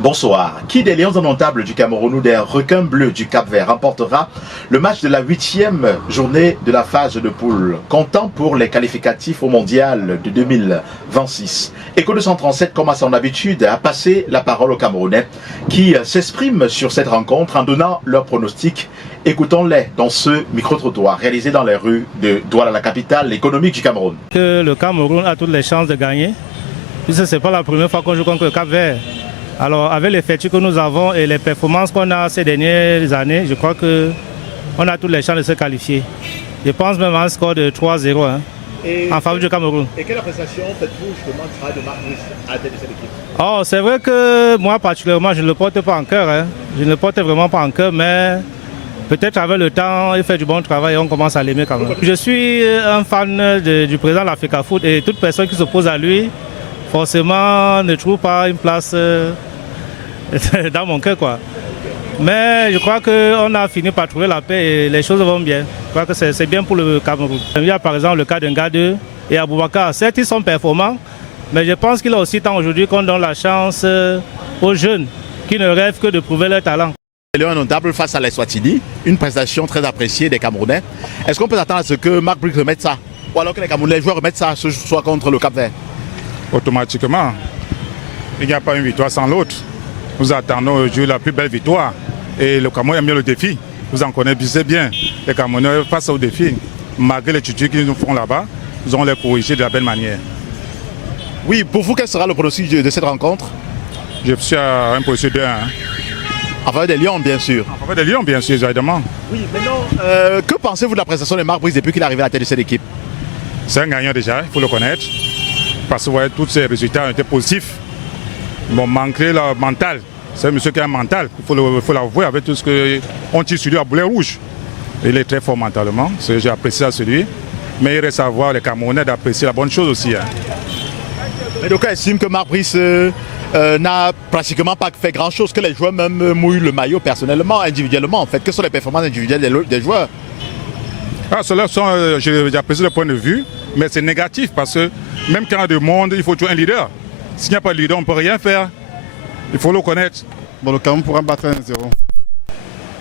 Bonsoir. Qui des Lions indomptables du Cameroun ou des requins bleus du Cap-Vert remportera le match de la 8e journée de la phase de poule, comptant pour les qualificatifs au mondial de 2026? Écho 237, comme à son habitude, a passé la parole aux Camerounais qui s'expriment sur cette rencontre en donnant leurs pronostics. Écoutons-les dans ce micro-trottoir réalisé dans les rues de Douala, la capitale économique du Cameroun. Que le Cameroun a toutes les chances de gagner, puisque ce n'est pas la première fois qu'on joue contre le Cap-Vert. Alors, avec l'effectif que nous avons et les performances qu'on a ces dernières années, je crois qu'on a toutes les chances de se qualifier. Je pense même à un score de 3-0 en faveur du Cameroun. Et quelle appréciation faites-vous justement du travail de Marc Brice à la tête de cette équipe? Oh, c'est vrai que moi particulièrement, je ne le porte pas en cœur. Je ne le porte vraiment pas en cœur, mais peut-être avec le temps, il fait du bon travail et on commence à l'aimer quand même. Je suis un fan du président de l'Africa Foot et toute personne qui s'oppose à lui, forcément, ne trouve pas une place dans mon cœur, quoi. Mais je crois qu'on a fini par trouver la paix et les choses vont bien. Je crois que c'est bien pour le Cameroun. Il y a par exemple le cas d'un gars 2 et Aboubakar. Certes, ils sont performants, mais je pense qu'il est aussi temps aujourd'hui qu'on donne la chance aux jeunes qui ne rêvent que de prouver leur talent. Les Lions indomptables face à l'Eswatini, une prestation très appréciée des Camerounais. Est-ce qu'on peut attendre à ce que Marc Brice remette ça? Ou alors que les Camerounais, les joueurs remettent ça ce soir contre le Cap-Vert? Automatiquement, il n'y a pas une victoire sans l'autre. Nous attendons aujourd'hui la plus belle victoire. Et le Cameroun aime bien le défi. Vous en connaissez bien. Les Camerounais, face au défi, malgré les tutus qu'ils nous font là-bas, nous allons les corriger de la belle manière. Oui, pour vous, quel sera le pronostic de cette rencontre? Je suis à un pronostic de 1. En faveur des Lions, bien sûr. En faveur des Lions, bien sûr, évidemment. Oui, maintenant, que pensez-vous de la prestation de Marc Brice depuis qu'il est arrivé à la tête de cette équipe? C'est un gagnant déjà, il faut le connaître. Parce que vous voyez, tous ces résultats ont été positifs. Ils m'ont manqué le mental. C'est un monsieur qui a un mental, il faut l'avouer, avec tout ce qu'on tire sur lui à boulet rouge. Il est très fort mentalement, j'ai apprécié ça sur lui. Mais il reste à voir les Camerounais d'apprécier la bonne chose aussi. Mais donc, on estime que Marc Brice n'a pratiquement pas fait grand-chose, que les joueurs même mouillent le maillot personnellement, individuellement en fait. Quelles sont les performances individuelles des joueurs? Cela j'apprécie le point de vue, mais c'est négatif parce que même quand il y a du monde, il faut toujours un leader. S'il n'y a pas de leader, on ne peut rien faire. Il faut le connaître. Bon, le Cameroun pourra battre 1-0.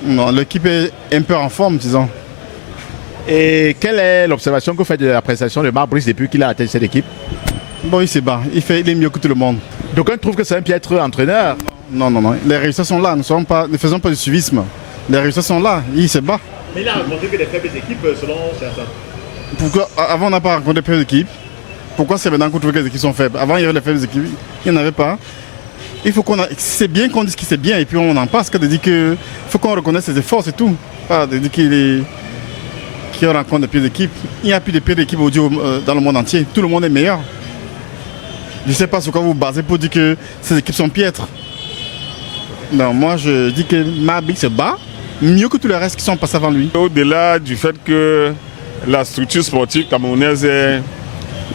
Non, l'équipe est un peu en forme, disons. Et quelle est l'observation que vous faites de la prestation de Marc Brice depuis qu'il a atteint cette équipe? Bon, il se bat. Il est mieux que tout le monde. Donc on trouve que c'est un piètre entraîneur. Non. Les résultats sont là. Ne faisons pas du suivisme. Les résultats sont là. Il se bat. Mais il a rencontré que des faibles équipes selon certains. Pourquoi avant on n'a pas rencontré de faibles équipes? Pourquoi c'est maintenant qu'on trouve que les équipes sont faibles? Avant il y avait les faibles équipes. Il n'y en avait pas. Il faut c'est bien qu'on dise que c'est bien et puis on en passe. De dire que faut qu'on reconnaisse ses efforts, c'est tout. Pas de dire qu'il rencontre des pires équipes. Il n'y a plus de pires équipes dans le monde entier. Tout le monde est meilleur. Je ne sais pas sur quoi vous basez pour dire que ces équipes sont piètres. Non, moi je dis que Marc se bat mieux que tous les restes qui sont passés avant lui. Au-delà du fait que la structure sportive camerounaise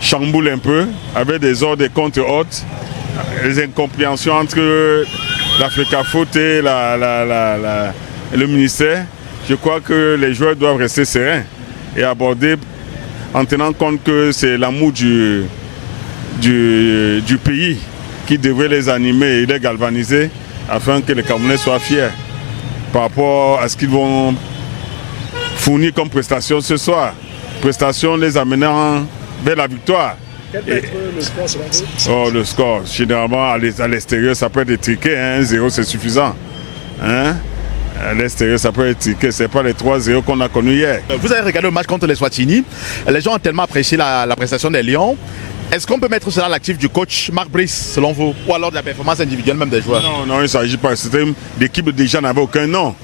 chamboule un peu, avec des ordres et comptes hautes, les incompréhensions entre l'Africa Foot et le ministère, je crois que les joueurs doivent rester sereins et aborder en tenant compte que c'est l'amour du pays qui devrait les animer et les galvaniser afin que les Camerounais soient fiers par rapport à ce qu'ils vont fournir comme prestation ce soir. Prestation les amenant vers la victoire. Quel peut être le score selon vous? Le score, généralement à l'extérieur, ça peut être étriqué, 1-0 c'est suffisant. À l'extérieur, ça peut être étriqué, ce n'est pas les 3-0 qu'on a connus hier. Vous avez regardé le match contre les Swatini. Les gens ont tellement apprécié la prestation des Lions. Est-ce qu'on peut mettre cela à l'actif du coach Marc Brice, selon vous, ou alors de la performance individuelle même des joueurs? Non, il ne s'agit pas. L'équipe déjà n'avait aucun nom.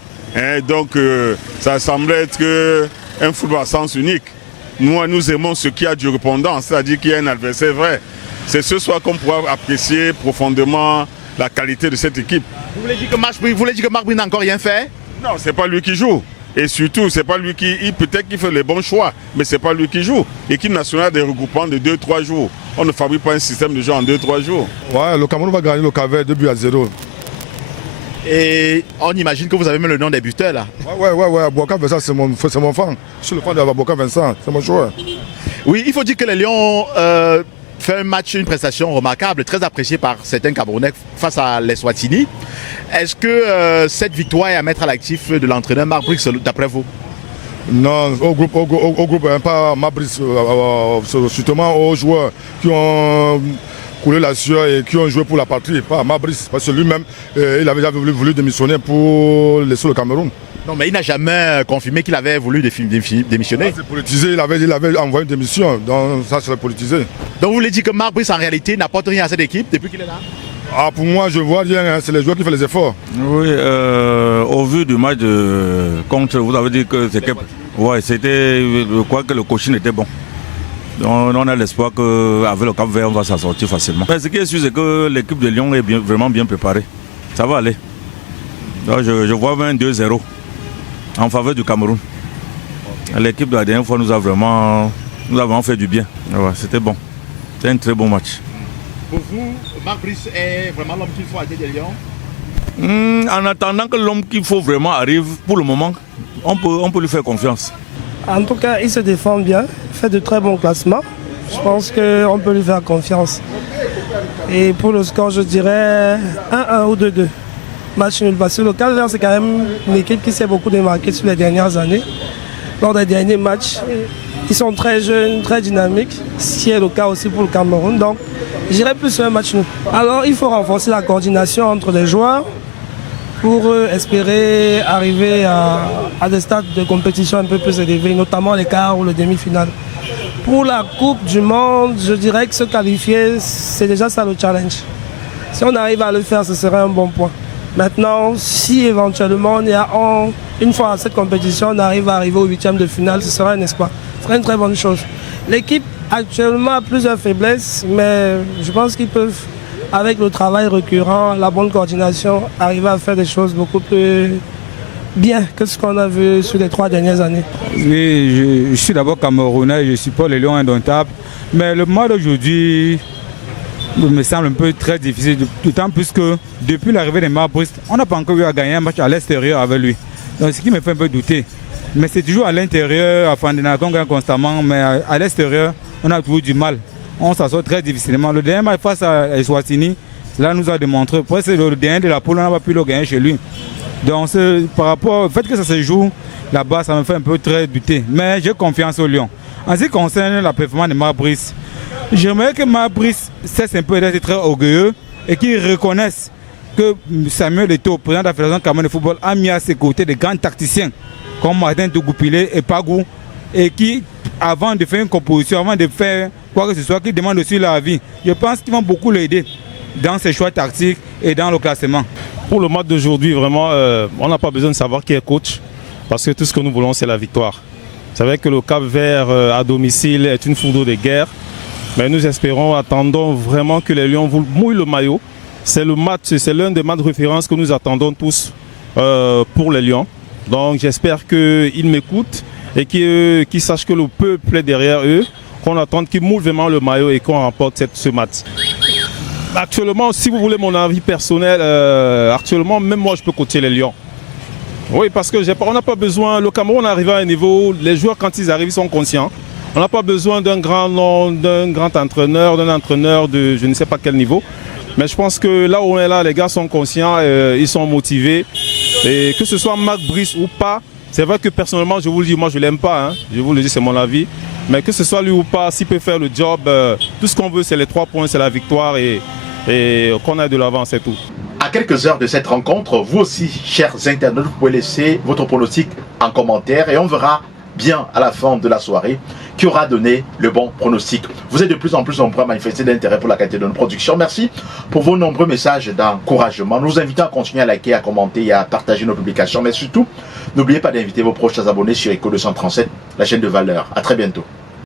Donc, ça semblait être un football à sens unique. Nous aimons ce qui a du répondant, c'est-à-dire qu'il y a un adversaire vrai. C'est ce soir qu'on pourra apprécier profondément la qualité de cette équipe. Vous voulez dire que Marc Brice n'a encore rien fait? Non, ce n'est pas lui qui joue. Et surtout, c'est pas lui peut-être qu'il fait les bons choix, mais ce n'est pas lui qui joue. L'équipe nationale des regroupements de 2-3 jours. On ne fabrique pas un système de jeu en 2-3 jours. Ouais, le Cameroun va gagner le Cap-Vert 2-0. Et on imagine que vous avez même le nom des buteurs là. Ouais, Aboubakar Vincent, c'est mon fan. Je suis le fan de Aboubakar Vincent, c'est mon joueur. Oui, il faut dire que les Lions fait un match, une prestation remarquable, très appréciée par certains Camerounais face à l'Eswatini. Est-ce que cette victoire est à mettre à l'actif de l'entraîneur Marc Brice, d'après vous? Non, au groupe pas Mabrice, justement aux joueurs qui ont coulé la sueur et qui ont joué pour la patrie, pas Mabrice, parce que lui-même, il avait déjà voulu démissionner pour laisser le Cameroun. Non, mais il n'a jamais confirmé qu'il avait voulu démissionner. C'est politisé, il avait envoyé une démission, donc ça serait politisé. Donc vous voulez dire que Marc Brice en réalité n'apporte rien à cette équipe depuis qu'il est là? Ah, pour moi, je vois rien, hein, c'est les joueurs qui font les efforts. Oui, au vu du match contre, vous avez dit que c'était... Ouais, c'était... Je crois que le coaching était bon. Donc, on a l'espoir qu'avec le Cap-Vert, on va s'en sortir facilement. Mais ce qui est sûr, c'est que l'équipe de Lyon est vraiment bien préparée. Ça va aller. Donc, je vois 2-0 en faveur du Cameroun. L'équipe de la dernière fois nous a vraiment fait du bien. Ouais, c'était bon. C'était un très bon match. Pour vous, Marc Brice est vraiment l'homme qu'il faut à la tête de Lyon? En attendant que l'homme qu'il faut vraiment arrive, pour le moment, on peut lui faire confiance. En tout cas, il se défend bien, il fait de très bons classements. Je pense qu'on peut lui faire confiance. Et pour le score, je dirais 1-1 ou 2-2. Match nul. Parce que le Cap-Vert, c'est quand même une équipe qui s'est beaucoup démarquée sur les dernières années. Lors des derniers matchs, ils sont très jeunes, très dynamiques, ce qui est le cas aussi pour le Cameroun. Donc, j'irais plus sur un match nul. Alors, il faut renforcer la coordination entre les joueurs pour espérer arriver à des stades de compétition un peu plus élevés, notamment les quarts ou le demi-finale. Pour la Coupe du Monde, je dirais que se qualifier, c'est déjà ça le challenge. Si on arrive à le faire, ce serait un bon point. Maintenant, si éventuellement, une fois à cette compétition, on arrive au 8e de finale, ce sera un espoir. Ce serait une très bonne chose. L'équipe actuellement a plusieurs faiblesses, mais je pense qu'ils peuvent, avec le travail récurrent, la bonne coordination, arriver à faire des choses beaucoup plus bien que ce qu'on a vu sur les 3 dernières années. Oui, je suis d'abord camerounais, je supporte les Lions indomptables, mais le match d'aujourd'hui me semble un peu très difficile, d'autant plus que depuis l'arrivée de Marc Brice, on n'a pas encore eu à gagner un match à l'extérieur avec lui. Donc, ce qui me fait un peu douter. Mais c'est toujours à l'intérieur, enfin, on gagne constamment, mais à l'extérieur, on a toujours du mal. On s'en sort très difficilement. Le dernier match face à Eswatini, cela nous a démontré. Presque le dernier de la poule, on n'a pas pu le gagner chez lui. Donc, par rapport au fait que ça se joue là-bas, ça me fait un peu très douter. Mais j'ai confiance au Lyon. En ce qui concerne la performance de Marc Brice, j'aimerais que Marc Brice cesse un peu d'être très orgueilleux et qu'il reconnaisse que Samuel Eto'o, président de la Fédération camerounaise de football, a mis à ses côtés des grands tacticiens comme Martin Togoupilé et Pagou, et qui, avant de faire une composition, avant de faire quoi que ce soit, qui demandent aussi leur avis. Je pense qu'ils vont beaucoup l'aider dans ses choix tactiques et dans le classement. Pour le match d'aujourd'hui, vraiment, on n'a pas besoin de savoir qui est coach, parce que tout ce que nous voulons, c'est la victoire. C'est vrai que le Cap-Vert à domicile est une foudre de guerre, mais nous attendons vraiment que les Lions mouillent le maillot. C'est l'un des matchs de référence que nous attendons tous pour les Lions. Donc j'espère qu'ils m'écoutent et qu'ils sachent que le peuple est derrière eux, qu'on attend qu'ils mouillent vraiment le maillot et qu'on remporte ce match. Actuellement, si vous voulez mon avis personnel, actuellement, même moi je peux coacher les Lions. Oui, parce qu'on n'a pas besoin, le Cameroun arrive à un niveau, les joueurs quand ils arrivent ils sont conscients. On n'a pas besoin d'un grand nom, d'un grand entraîneur, d'un entraîneur de je ne sais pas quel niveau. Mais je pense que là où on est là, les gars sont conscients, ils sont motivés. Et que ce soit Marc Brice ou pas, c'est vrai que personnellement, je vous le dis, moi je ne l'aime pas, hein, je vous le dis, c'est mon avis. Mais que ce soit lui ou pas, s'il peut faire le job, tout ce qu'on veut, c'est les 3 points, c'est la victoire et qu'on aille de l'avant, c'est tout. À quelques heures de cette rencontre, vous aussi, chers internautes, vous pouvez laisser votre pronostic en commentaire et on verra bien à la fin de la soirée qui aura donné le bon pronostic. Vous êtes de plus en plus nombreux à manifester d'intérêt pour la qualité de notre production. Merci pour vos nombreux messages d'encouragement. Nous vous invitons à continuer à liker, à commenter et à partager nos publications. Mais surtout, n'oubliez pas d'inviter vos proches à s'abonner sur Echo 237, la chaîne de valeur. À très bientôt.